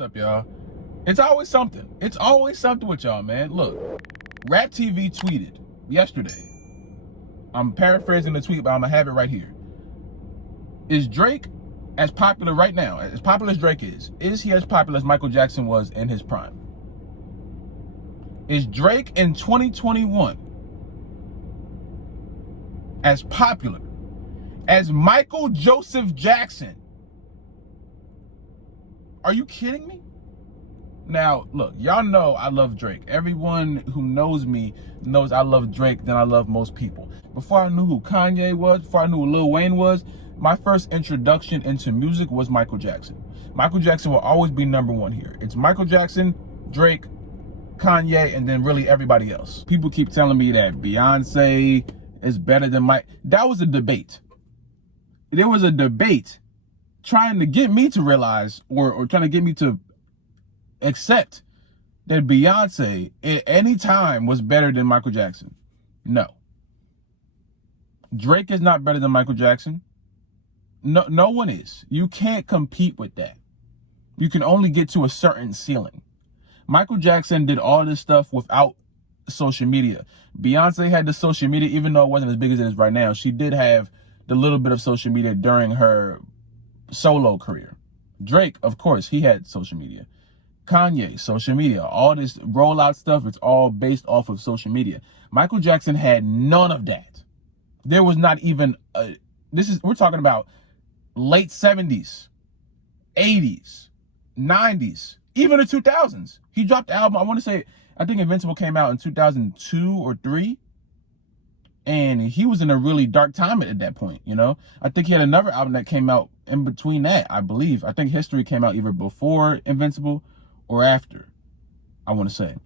What's up, y'all? It's always something. It's always something with y'all, man. Look, Rap TV tweeted yesterday. I'm paraphrasing the tweet, but I'm gonna have it right here. Is Drake as popular right now, as popular as Drake is he as popular as Michael Jackson was in his prime? Is Drake in 2021 as popular as Michael Joseph Jackson? Are you kidding me? Now, look, y'all know I love Drake. Everyone who knows me knows I love Drake than I love most people. Before I knew who Kanye was, before I knew who Lil Wayne was, my first introduction into music was Michael Jackson. Michael Jackson will always be number one here. It's Michael Jackson, Drake, Kanye, and then really everybody else. People keep telling me that Beyonce is better than Mike. That was a debate. There was a debate trying to get me to realize or trying to get me to accept that Beyonce at any time was better than Michael Jackson. No. Drake is not better than Michael Jackson. No one is. You can't compete with that. You can only get to a certain ceiling. Michael Jackson did all this stuff without social media. Beyonce had the social media, even though it wasn't as big as it is right now. She did have the little bit of social media during her solo career. Drake, of course, he had social media. Kanye, social media. All this rollout stuff, it's all based off of social media. Michael Jackson had none of that. There was not even we're talking about late 70s, 80s, 90s, even the 2000s. He dropped the album, I think Invincible came out in 2002 or 3. And he was in a really dark time at that point, you know? I think he had another album that came out in between that, I believe. I think History came out either before Invincible or after, I want to say.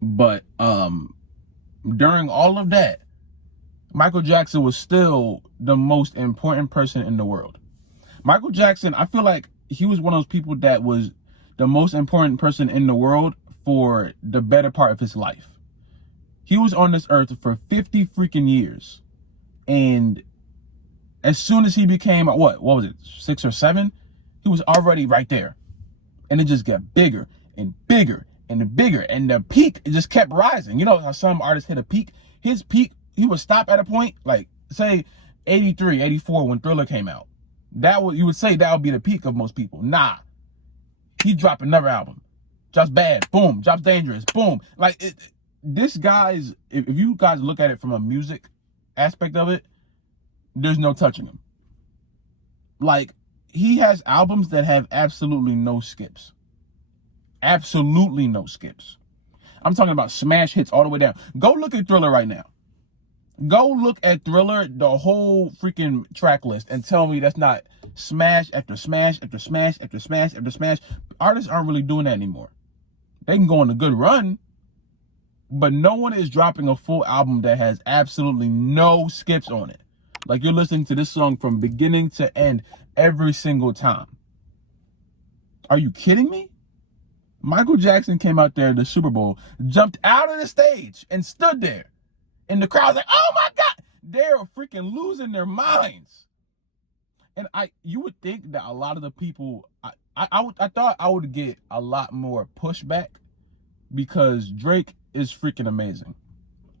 But during all of that, Michael Jackson was still the most important person in the world. Michael Jackson, I feel like he was one of those people that was the most important person in the world for the better part of his life. He was on this earth for 50 freaking years. And as soon as he became, what was it, 6 or 7? He was already right there. And it just got bigger and bigger and bigger. And the peak, it just kept rising. You know how some artists hit a peak? His peak, he would stop at a point, like, say, 83, 84 when Thriller came out. You would say that would be the peak of most people. Nah. He dropped another album. Drops Bad, boom. Drops Dangerous, boom. Like, this guy's, if you guys look at it from a music aspect of it, there's no touching him. Like, he has albums that have absolutely no skips. Absolutely no skips. I'm talking about smash hits all the way down. Go look at Thriller right now. Go look at Thriller, the whole freaking track list, and tell me that's not smash after smash after smash after smash after smash. Artists aren't really doing that anymore. They can go on a good run, but no one is dropping a full album that has absolutely no skips on it. Like, you're listening to this song from beginning to end every single time. Are you kidding me? Michael Jackson came out there at the Super Bowl, jumped out of the stage and stood there. And the crowd's like, oh my God, they're freaking losing their minds. And you would think that a lot of the people, I thought I would get a lot more pushback because Drake is freaking amazing.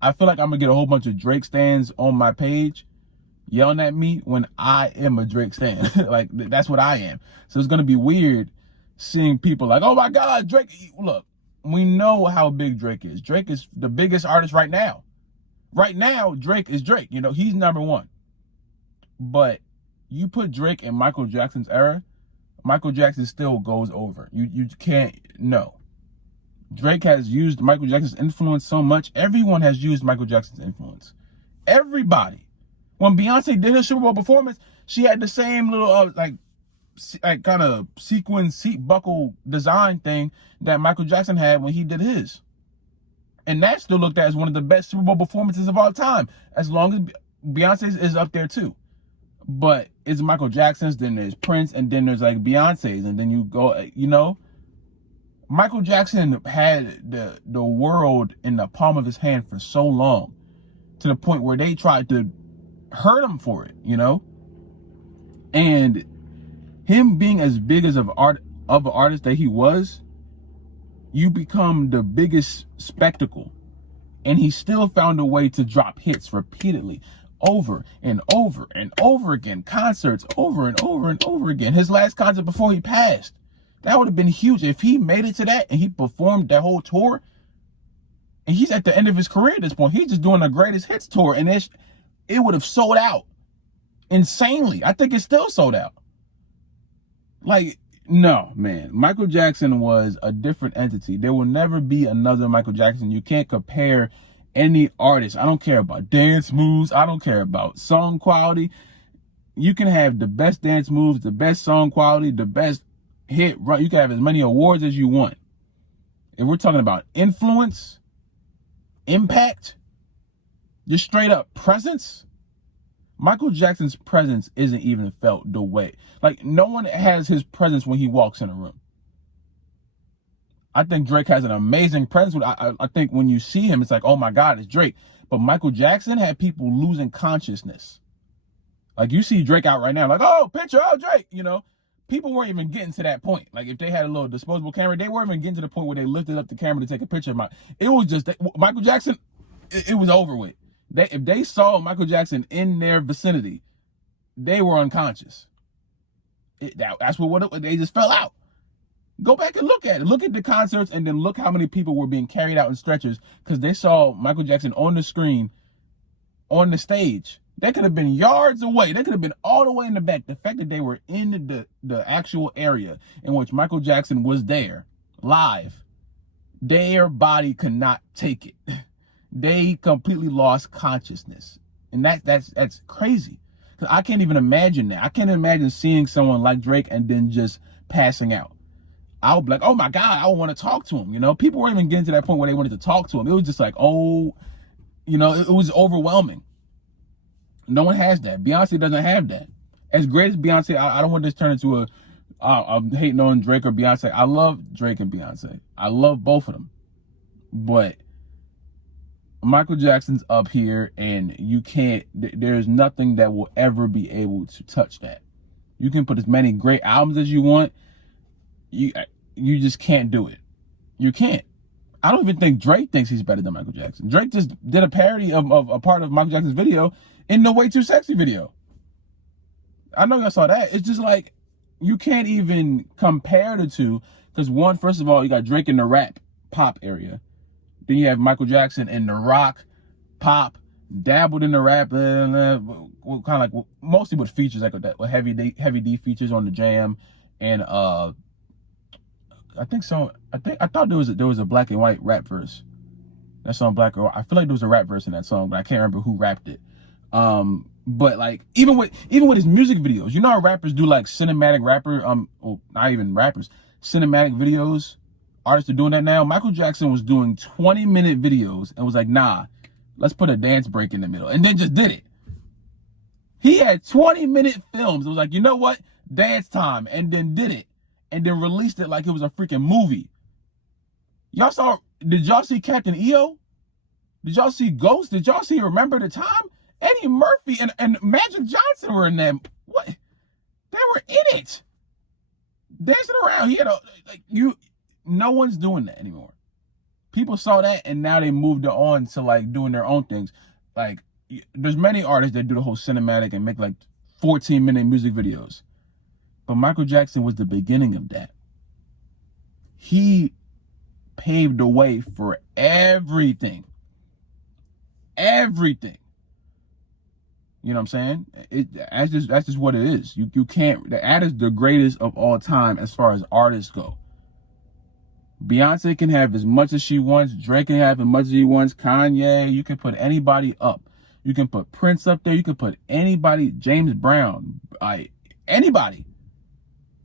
I feel like I'm gonna get a whole bunch of Drake stans on my page yelling at me when I am a Drake stan. Like, that's what I am. So it's gonna be weird seeing people like, oh my God, Drake. Look, we know how big Drake is. Drake is the biggest artist right now. Right now, Drake is Drake. You know, he's number one. But you put Drake in Michael Jackson's era, Michael Jackson still goes over. You can't, no. Drake has used Michael Jackson's influence so much. Everyone has used Michael Jackson's influence. Everybody. When Beyonce did her Super Bowl performance, she had the same little like kind of sequin seat buckle design thing that Michael Jackson had when he did his. And that still looked at as one of the best Super Bowl performances of all time, as long as Beyonce's is up there too. But it's Michael Jackson's, then there's Prince, and then there's like Beyonce's, and then you go, you know. Michael Jackson had the world in the palm of his hand for so long, to the point where they tried to hurt him for it, you know. And him being as big as of art of an artist that he was, you become the biggest spectacle. And he still found a way to drop hits repeatedly, over and over and over again. Concerts over and over and over again. His last concert before he passed, that would have been huge. If he made it to that and he performed that whole tour, and he's at the end of his career at this point, he's just doing the greatest hits tour, and it would have sold out insanely. I think it's still sold out. Like, no, man. Michael Jackson was a different entity. There will never be another Michael Jackson. You can't compare any artist. I don't care about dance moves. I don't care about song quality. You can have the best dance moves, the best song quality, the best hit. Right? You can have as many awards as you want. If we're talking about influence, impact, just straight up presence, Michael Jackson's presence isn't even felt the way. Like, no one has his presence when he walks in a room. I think Drake has an amazing presence. I think when you see him, it's like, oh my God, it's Drake. But Michael Jackson had people losing consciousness. Like, you see Drake out right now, like, oh, picture, oh, Drake, you know. People weren't even getting to that point. Like, if they had a little disposable camera, they weren't even getting to the point where they lifted up the camera to take a picture of it was just, Michael Jackson, it was over with. If they saw Michael Jackson in their vicinity, they were unconscious. That's what they just fell out. Go back and look at it. Look at the concerts, and then look how many people were being carried out in stretchers because they saw Michael Jackson on the screen, on the stage. They could have been yards away. They could have been all the way in the back. The fact that they were in the actual area in which Michael Jackson was there, live, their body could not take it. They completely lost consciousness. And that's crazy. Because I can't even imagine that. I can't imagine seeing someone like Drake and then just passing out. I would be like, oh my God, I want to talk to him. You know, people weren't even getting to that point where they wanted to talk to him. It was just like, oh, you know, it was overwhelming. No one has that. Beyonce doesn't have that. As great as Beyonce, I don't want this to turn into I'm hating on Drake or Beyonce. I love Drake and Beyonce. I love both of them. But Michael Jackson's up here, and you can't, there's nothing that will ever be able to touch that. You can put as many great albums as you want. You just can't do it. You can't. I don't even think Drake thinks he's better than Michael Jackson. Drake just did a parody of a part of Michael Jackson's video in the Way Too Sexy video. I know y'all saw that. It's just like, you can't even compare the two. Because one, first of all, you got Drake in the rap pop area. Then you have Michael Jackson in the rock, pop, dabbled in the rap, kind of like mostly with features like that, with heavy D features on the jam, and I thought there was a black and white rap verse. That song Black or White. I feel like there was a rap verse in that song, but I can't remember who rapped it. But like even with his music videos, you know how rappers do like cinematic well, not even rappers, cinematic videos. Artists are doing that now. Michael Jackson was doing 20-minute videos and was like, nah, let's put a dance break in the middle. And then just did it. He had 20-minute films. It was like, you know what? Dance time. And then did it. And then released it like it was a freaking movie. Did y'all see Captain EO? Did y'all see Ghost? Did y'all see Remember the Time? Eddie Murphy and Magic Johnson were in them. What? They were in it. Dancing around. He had no one's doing that anymore. People saw that and now they moved on to like doing their own things. Like, there's many artists that do the whole cinematic and make like 14-minute music videos. But Michael Jackson was the beginning of that. He paved the way for everything. Everything. You know what I'm saying? That's just what it is. You can't, that is the greatest of all time as far as artists go. Beyonce can have as much as she wants. Drake can have as much as he wants. Kanye, you can put anybody up. You can put Prince up there. You can put anybody, James Brown, anybody.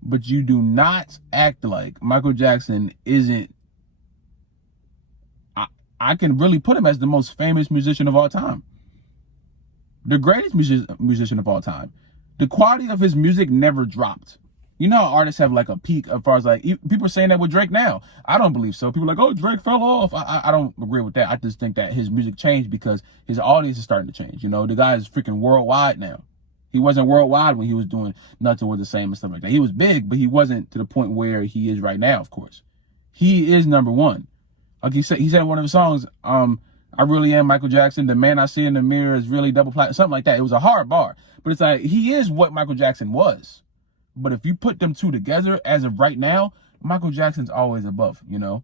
But you do not act like Michael Jackson isn't. I can really put him as the most famous musician of all time. The greatest musician of all time. The quality of his music never dropped. You know how artists have like a peak as far as like, people are saying that with Drake now. I don't believe so. People are like, oh, Drake fell off. I don't agree with that. I just think that his music changed because his audience is starting to change. You know, the guy is freaking worldwide now. He wasn't worldwide when he was doing Nothing Was the Same and stuff like that. He was big, but he wasn't to the point where he is right now, of course. He is number one. Like he said in one of his songs, I really am Michael Jackson. The man I see in the mirror is really double platinum, something like that. It was a hard bar, but it's like, he is what Michael Jackson was. But if you put them two together as of right now, Michael Jackson's always above, you know?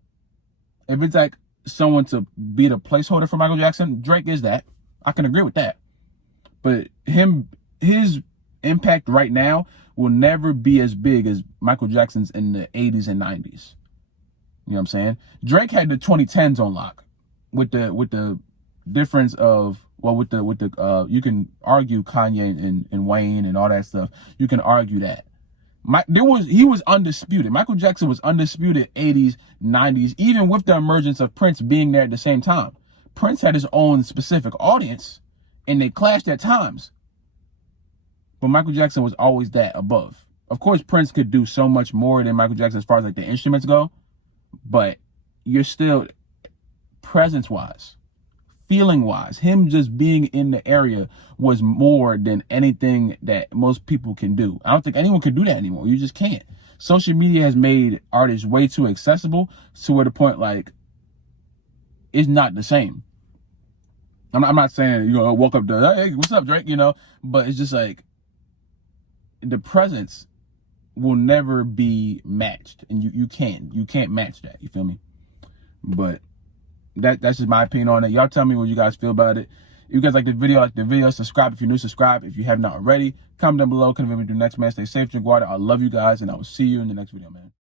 If it's like someone to be the placeholder for Michael Jackson, Drake is that. I can agree with that. But his impact right now will never be as big as Michael Jackson's in the 80s and 90s. You know what I'm saying? Drake had the 2010s on lock with the difference of, well, with the you can argue Kanye and Wayne and all that stuff. You can argue that. He was undisputed. Michael Jackson was undisputed 80s, 90s, even with the emergence of Prince being there at the same time. Prince had his own specific audience, and they clashed at times. But Michael Jackson was always that above. Of course, Prince could do so much more than Michael Jackson as far as like the instruments go, but you're still, presence-wise, feeling-wise, him just being in the area was more than anything that most people can do. I don't think anyone can do that anymore. You just can't. Social media has made artists way too accessible to where the point, like, it's not the same. I'm not saying, you know, walk up to, hey, what's up, Drake, you know, but it's just like, the presence will never be matched, and you can't match that. You feel me? But that's just my opinion on it. Y'all tell me what you guys feel about it. If you guys like the video, subscribe if you're new, subscribe if you have not already. Comment down below. Comment with the next, man. Stay safe, drink water. I love you guys, and I will see you in the next video, man.